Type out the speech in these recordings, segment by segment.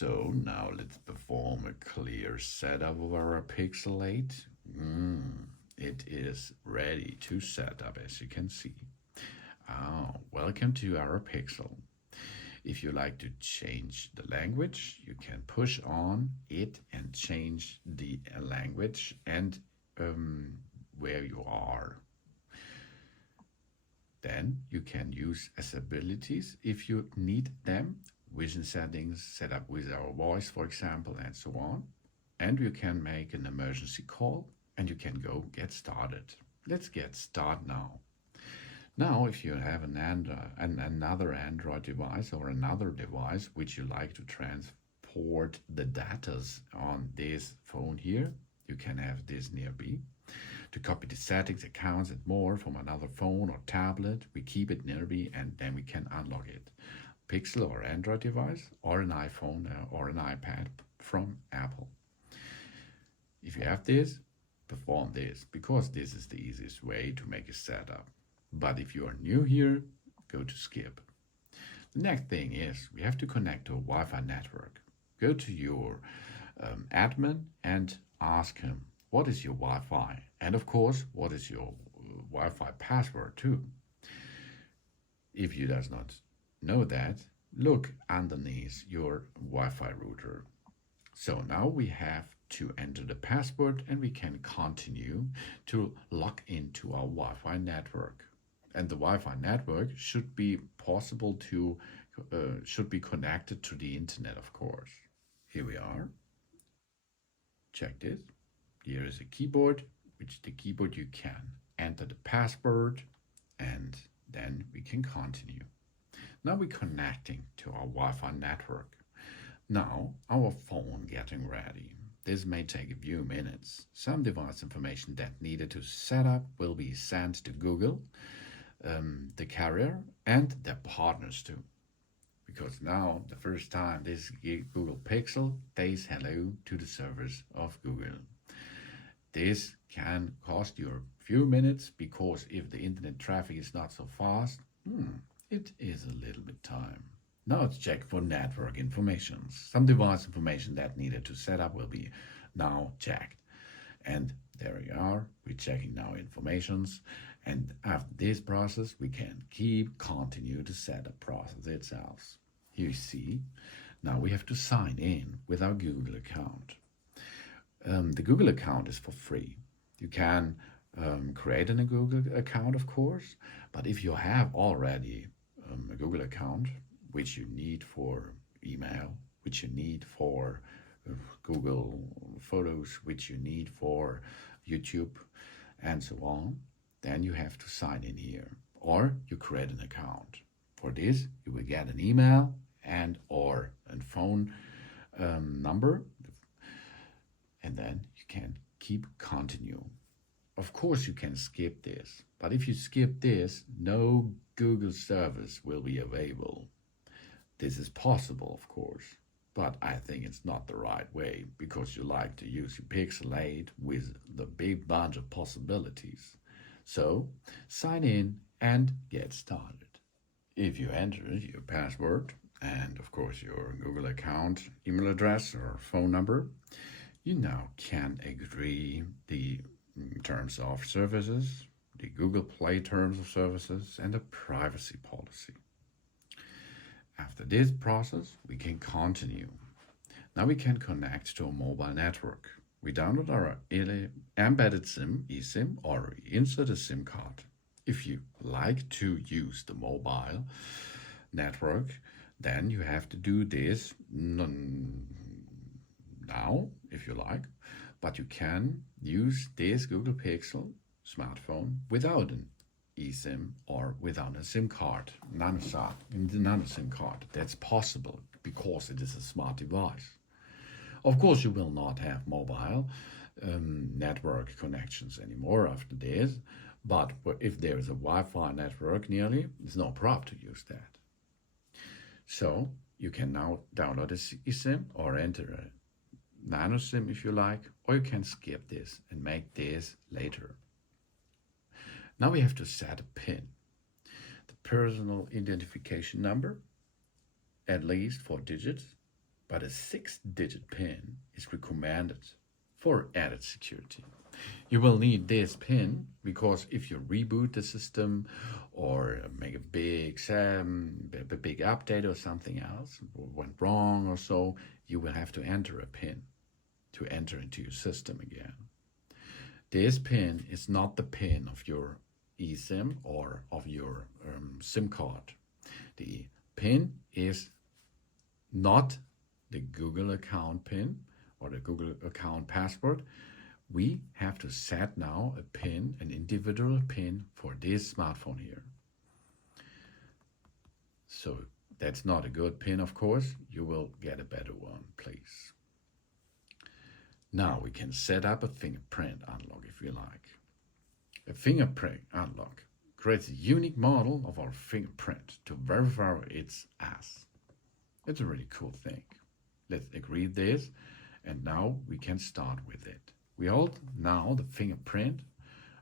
So now let's perform a clear setup of our Pixel 8. It is ready to set up, as you can see. Welcome to our Pixel. If you like to change the language, you can push on it and change the language and where you are. Then you can use accessibilities if you need them, vision settings, set up with our voice, for example, and so on. And you can make an emergency call and you can go get started. Let's get started now. Now, if you have another Android device or another device which you like to transport the data on this phone here, you can have this nearby. To copy the settings, accounts, and more from another phone or tablet, we keep it nearby and then we can unlock it. Pixel or Android device, or an iPhone or an iPad from Apple. If you have this, perform this, because this is the easiest way to make a setup. But if you are new here, go to skip. The next thing is we have to connect to a Wi-Fi network. Go to your admin and ask him, what is your Wi-Fi? And of course, what is your Wi-Fi password too? If you does not know that, look underneath your Wi-Fi router. So now we have to enter the password and we can continue to log into our Wi-Fi network. And the Wi-Fi network should be possible to, should be connected to the internet, of course. Here we are. Check this. Here is a keyboard, which the keyboard you can enter the password and then we can continue. Now we're connecting to our Wi-Fi network. Now our phone getting ready. This may take a few minutes. Some device information that needed to set up will be sent to Google, the carrier, and their partners too. Because now, the first time this Google Pixel says hello to the servers of Google. This can cost you a few minutes because if the internet traffic is not so fast, it is a little bit time. Now let's check for network information. Some device information that needed to set up will be now checked. And there we are, we're checking now informations. And after this process, we can continue the setup process itself. Here you see, now we have to sign in with our Google account. The Google account is for free. You can create a Google account, of course, but if you have already a Google account, which you need for email, which you need for Google Photos, which you need for YouTube, and so on, then you have to sign in here, or you create an account. For this, you will get an email and or a phone number, and then you can continue. Of course, you can skip this, but if you skip this, no Google service will be available. This is possible, of course, but I think it's not the right way because you like to use your Pixel 8 with the big bunch of possibilities. So, sign in and get started. If you enter your password and, of course, your Google account, email address, or phone number, you now can agree the terms of services, the Google Play terms of services, and a privacy policy. After this process, we can continue. Now we can connect to a mobile network. We download our embedded SIM, eSIM, or we insert a SIM card. If you like to use the mobile network, then you have to do this now, if you like, but you can use this Google Pixel smartphone without an eSIM or without a SIM card, nano SIM card. That's possible because it is a smart device. Of course, you will not have mobile network connections anymore after this, but if there is a Wi-Fi network nearly, it's no problem to use that. So you can now download a eSIM or enter a nano SIM if you like, or you can skip this and make this later. Now we have to set a PIN, the personal identification number, at least 4 digits, but a 6-digit PIN is recommended for added security. You will need this PIN because if you reboot the system or make a big update or something else went wrong or so, you will have to enter a PIN to enter into your system again. This PIN is not the PIN of your eSIM or of your SIM card. The PIN is not the Google account PIN or the Google account password. We have to set now a PIN, an individual PIN for this smartphone here. So that's not a good PIN, of course. You will get a better one, please. Now we can set up a fingerprint unlock if you like. A fingerprint unlock creates a unique model of our fingerprint to verify it's us. It's a really cool thing. Let's agree this, and now we can start with it. We hold now the fingerprint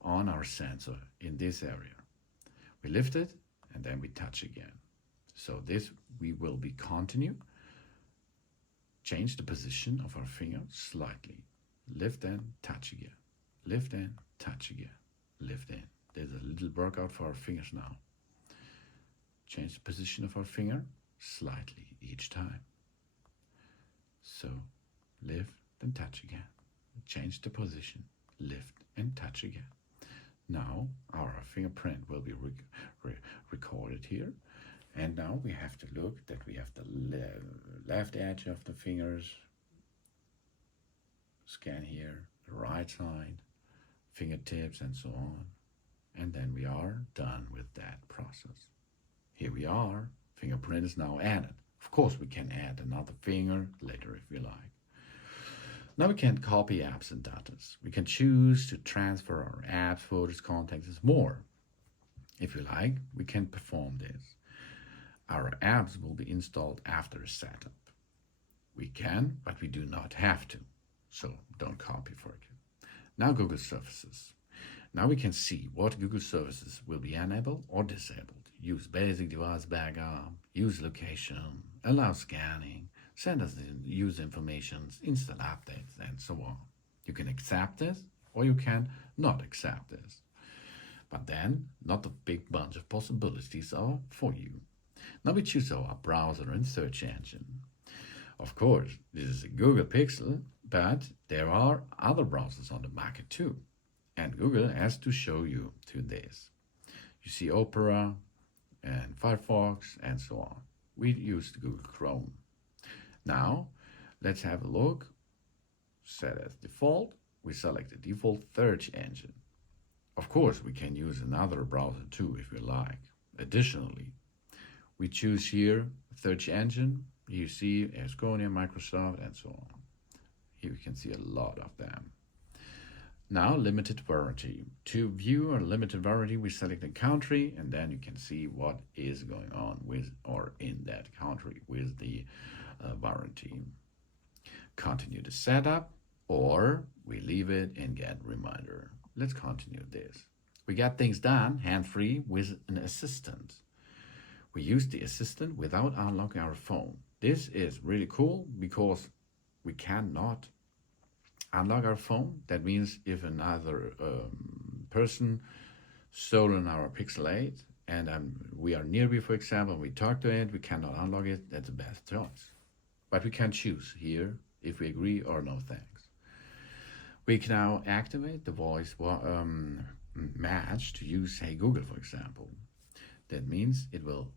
on our sensor in this area. We lift it and then we touch again. So this we will be continue. Change the position of our finger slightly. Lift and touch again. Lift and touch again. Lift in. There's a little workout for our fingers now. Change the position of our finger slightly each time. So lift and touch again. Change the position. Lift and touch again. Now our fingerprint will be recorded here. And now we have to look that we have the left edge of the fingers. Scan here, the right side, fingertips and so on. And then we are done with that process. Here we are. Fingerprint is now added. Of course, we can add another finger later if we like. Now we can copy apps and data. We can choose to transfer our apps, photos, contacts, and more. If you like, we can perform this. Our apps will be installed after a setup. We can, but we do not have to. So don't copy for it. Now Google services. Now we can see what Google services will be enabled or disabled. Use basic device backup, use location, allow scanning, send us the user information, install updates, and so on. You can accept this or you can not accept this. But then, not a big bunch of possibilities are for you. Now we choose our browser and search engine. Of course, this is a Google Pixel, but there are other browsers on the market too. And Google has to show you to this. You see Opera and Firefox and so on. We used Google Chrome. Now, let's have a look. Set as default. We select the default search engine. Of course, we can use another browser too if we like. Additionally, we choose here search engine. You see Asconia, Microsoft, and so on. Here we can see a lot of them. Now, limited variety. To view our limited variety, we select a country, and then you can see what is going on with or in that country with the variety. Continue the setup, or we leave it and get reminder. Let's continue this. We got things done hands-free with an assistant. We use the assistant without unlocking our phone. This is really cool because we cannot unlock our phone. That means if another person stolen our Pixel 8 and we are nearby, for example, and we talk to it, we cannot unlock it. That's the best choice. But we can choose here if we agree or no thanks. We can now activate the voice match to use Hey Google, for example. That means it will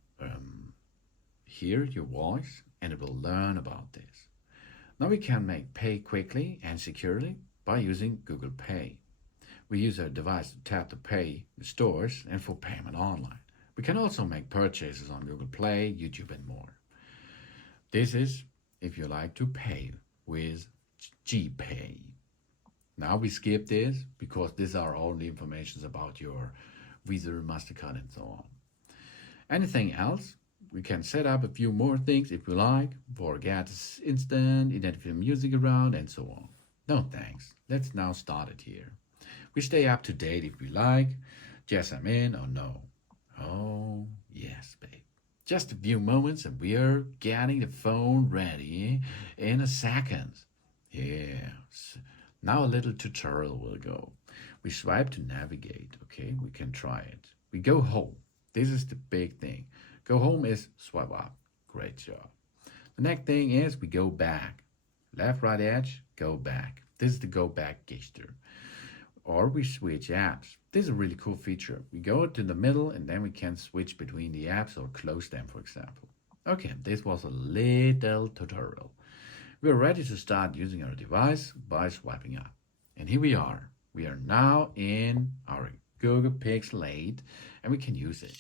hear your voice and it will learn about this. Now we can make pay quickly and securely by using Google Pay. We use our device to tap to pay in stores and for payment online. We can also make purchases on Google Play, YouTube, and more. This is if you like to pay with GPay. Now we skip this because these are all the information about your Visa, MasterCard, and so on. Anything else? We can set up a few more things if you like, for get instant, identify music around, and so on. No thanks. Let's now start it here. We stay up to date if we like. Yes, I'm in or no. Oh, yes, babe. Just a few moments and we are getting the phone ready in a second. Yes. Now a little tutorial will go. We swipe to navigate, okay? We can try it. We go home. This is the big thing. Go home is swipe up. Great job. The next thing is we go back. Left, right edge, go back. This is the go back gesture. Or we switch apps. This is a really cool feature. We go to the middle and then we can switch between the apps or close them, for example. Okay, this was a little tutorial. We are ready to start using our device by swiping up. And here we are. We are now in our Google Pixel 8 and we can use it.